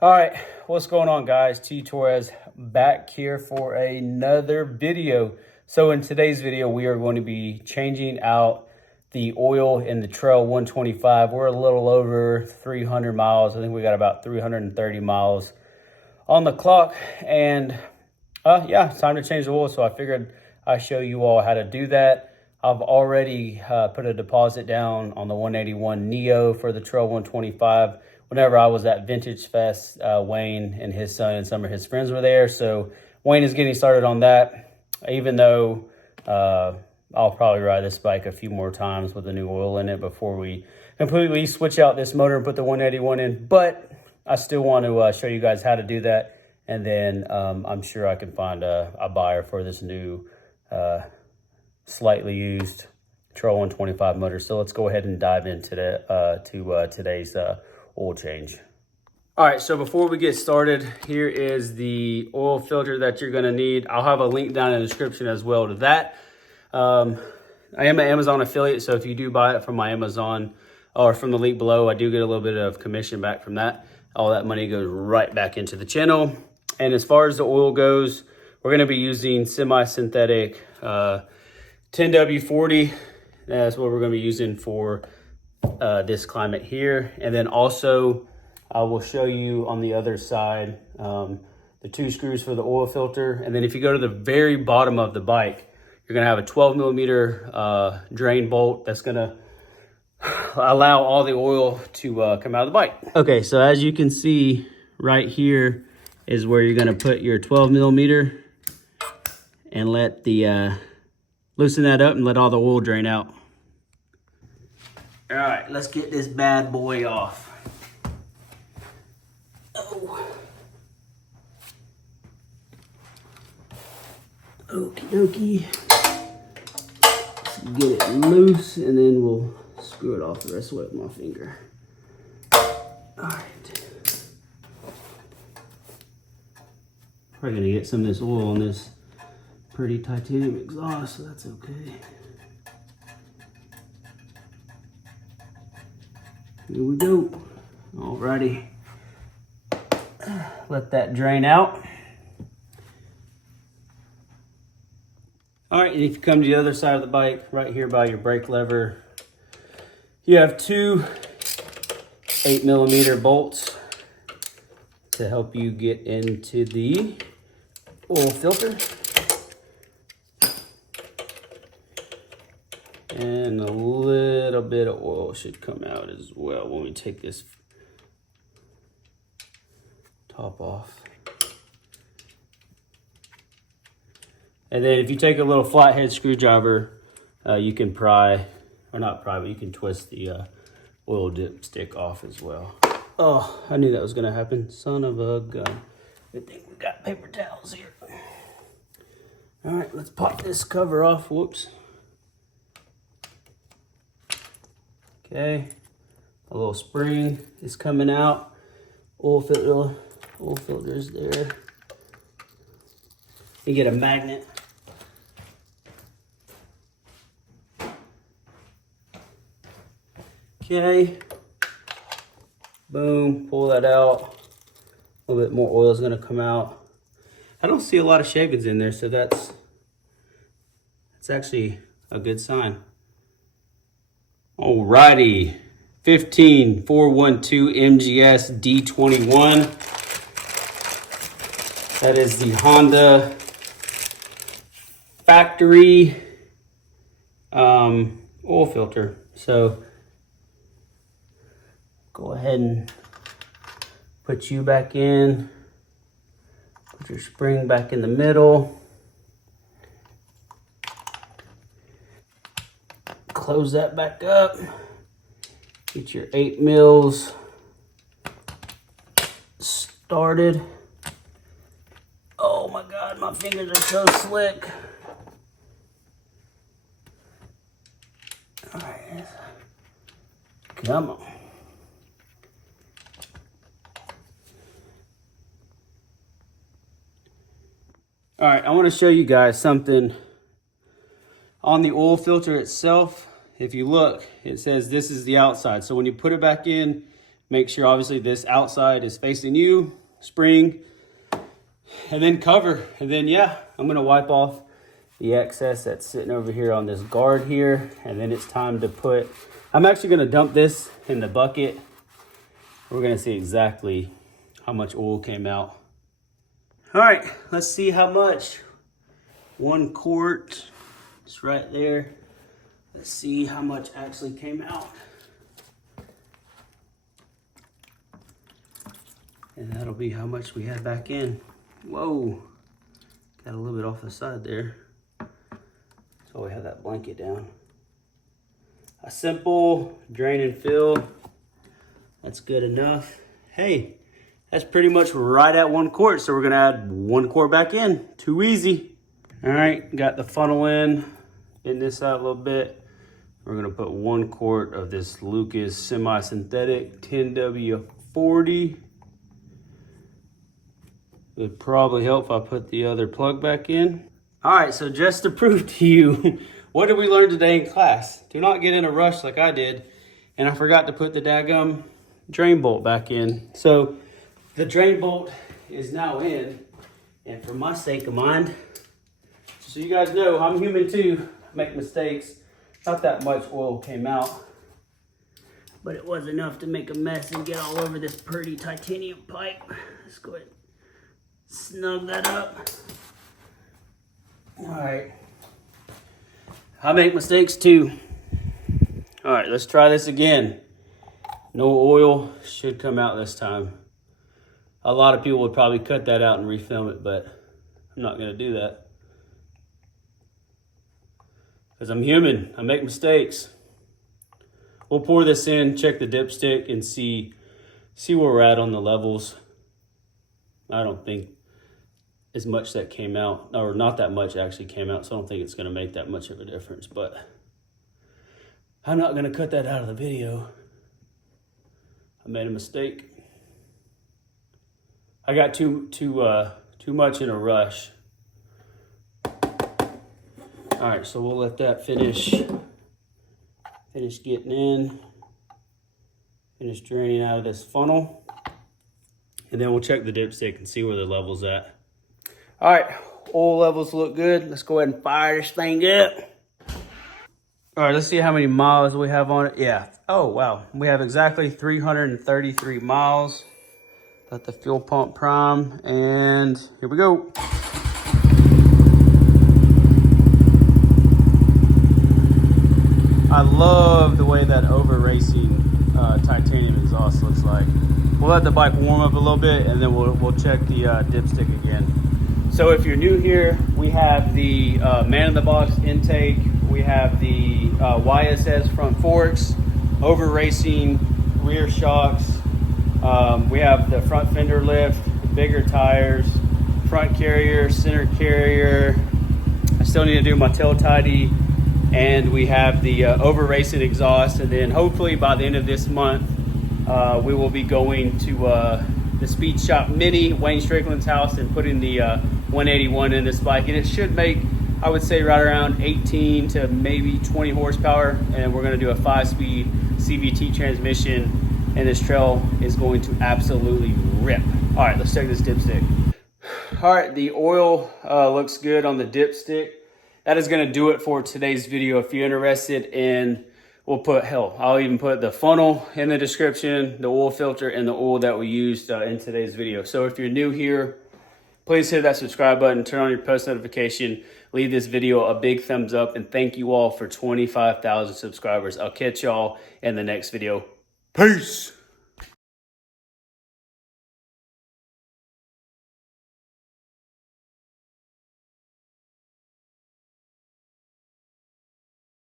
All right, what's going on, guys? T Torres back here for another video. So in today's video, we are going to be changing out the oil in the Trail 125. We're a little over 300 miles. I think we got about 330 miles on the clock. And yeah, it's time to change the oil. So I figured I'd show you all how to do that. I've already put a deposit down on the 181 Neo for the Trail 125. Whenever I was at Vintage Fest, Wayne and his son and some of his friends were there. So Wayne is getting started on that, even though I'll probably ride this bike a few more times with the new oil in it before we completely switch out this motor and put the 181 in. But I still want to show you guys how to do that. And then I'm sure I can find a buyer for this new slightly used Trail 125 motor. So let's go ahead and dive into today's oil change. All right, so before we get started, here is the oil filter that you're gonna need. I'll have a link down in the description as well to that. I am an Amazon affiliate, so if you do buy it from my Amazon or from the link below, I do get a little bit of commission back from that. All that money goes right back into the channel. And as far as the oil goes, we're gonna be using semi-synthetic 10W40. That's what we're gonna be using for this climate here. And then also I will show you on the other side the 2 screws for the oil filter. And then if you go to the very bottom of the bike, you're gonna have a 12mm drain bolt that's gonna allow all the oil to come out of the bike. Okay, so as you can see right here is where you're gonna put your 12mm and let the loosen that up and let all the oil drain out. All right, let's get this bad boy off. Oh. Okie dokie. Let's get it loose and then we'll screw it off the rest of it with my finger. All right. Probably gonna get some of this oil on this pretty titanium exhaust, so that's okay. Here we go. Alrighty. Let that drain out. All right, and if you come to the other side of the bike, right here by your brake lever, you have 2 8mm bolts to help you get into the oil filter. And a little bit of oil should come out as well when we take this top off. And then if you take a little flathead screwdriver, you can pry, or not pry, but you can twist the oil dip stick off as well. Oh, I knew that was gonna happen. Son of a gun. Good thing we got paper towels here. All right, let's pop this cover off. Whoops. Okay, a little spring is coming out. Oil filter is there. You get a magnet. Okay, boom, pull that out. A little bit more oil is gonna come out. I don't see a lot of shavings in there, so that's actually a good sign. Alrighty, 15412 MGS D21. That is the Honda factory oil filter. So go ahead and put you back in. Put your spring back in the middle. Close that back up. Get your 8 mils started. Oh my God, my fingers are so slick. All right, come on. All right, I want to show you guys something on the oil filter itself. If you look, it says this is the outside. So when you put it back in, Make sure obviously this outside is facing you, spring, and then cover. And then yeah, I'm gonna wipe off the excess that's sitting over here on this guard here. And then it's time to put, I'm actually gonna dump this in the bucket. We're gonna see exactly how much oil came out. All right, let's see how much. 1 quart, it's right there. Let's see how much actually came out. And that'll be how much we had back in. Whoa, got a little bit off the side there. So we have that blanket down. A simple drain and fill, that's good enough. Hey, that's pretty much right at 1 quart. So we're gonna add 1 quart back in, too easy. All right, got the funnel in, getting this out a little bit. We're gonna put 1 quart of this Lucas semi-synthetic 10W40. It would probably help if I put the other plug back in. All right, so just to prove to you, what did we learn today in class? Do not get in a rush like I did. And I forgot to put the daggum drain bolt back in. So the drain bolt is now in. And for my sake of mind, so you guys know I'm human too, I make mistakes. Not that much oil came out, but it was enough to make a mess and get all over this pretty titanium pipe. Let's go ahead and snug that up. All right, I make mistakes too. All right, let's try this again. No oil should come out this time. A lot of people would probably cut that out and refilm it, but I'm not gonna do that. Because I'm human, I make mistakes. We'll pour this in, check the dipstick, and see where we're at on the levels. I don't think as much that came out, or not that much actually came out, so I don't think it's gonna make that much of a difference, but I'm not gonna cut that out of the video. I made a mistake. I got too much in a rush. All right, so we'll let that finish getting in, finish draining out of this funnel, and then we'll check the dipstick and see where the level's at. All right, oil levels look good. Let's go ahead and fire this thing up. All right, let's see how many miles we have on it. Yeah, oh wow, we have exactly 333 miles. Let the fuel pump prime, and here we go. I love the way that over racing titanium exhaust looks like. We'll let the bike warm up a little bit, and then we'll check the dipstick again. So if you're new here, we have the man in the box intake. We have the YSS front forks, over racing rear shocks. We have the front fender lift, bigger tires, front carrier, center carrier. I still need to do my tail tidy. And we have the over racing exhaust. And then hopefully by the end of this month, we will be going to the Speed Shop Mini, Wayne Strickland's house, and putting the 181 in this bike. And it should make, I would say, right around 18 to maybe 20 horsepower. And we're gonna do a 5-speed CVT transmission. And this trail is going to absolutely rip. All right, let's check this dipstick. All right, the oil looks good on the dipstick. That is going to do it for today's video. If you're interested in, I'll even put the funnel in the description, the oil filter, and the oil that we used in today's video. So if you're new here, please hit that subscribe button, turn on your post notification, leave this video a big thumbs up, and thank you all for 25,000 subscribers. I'll catch y'all in the next video. Peace.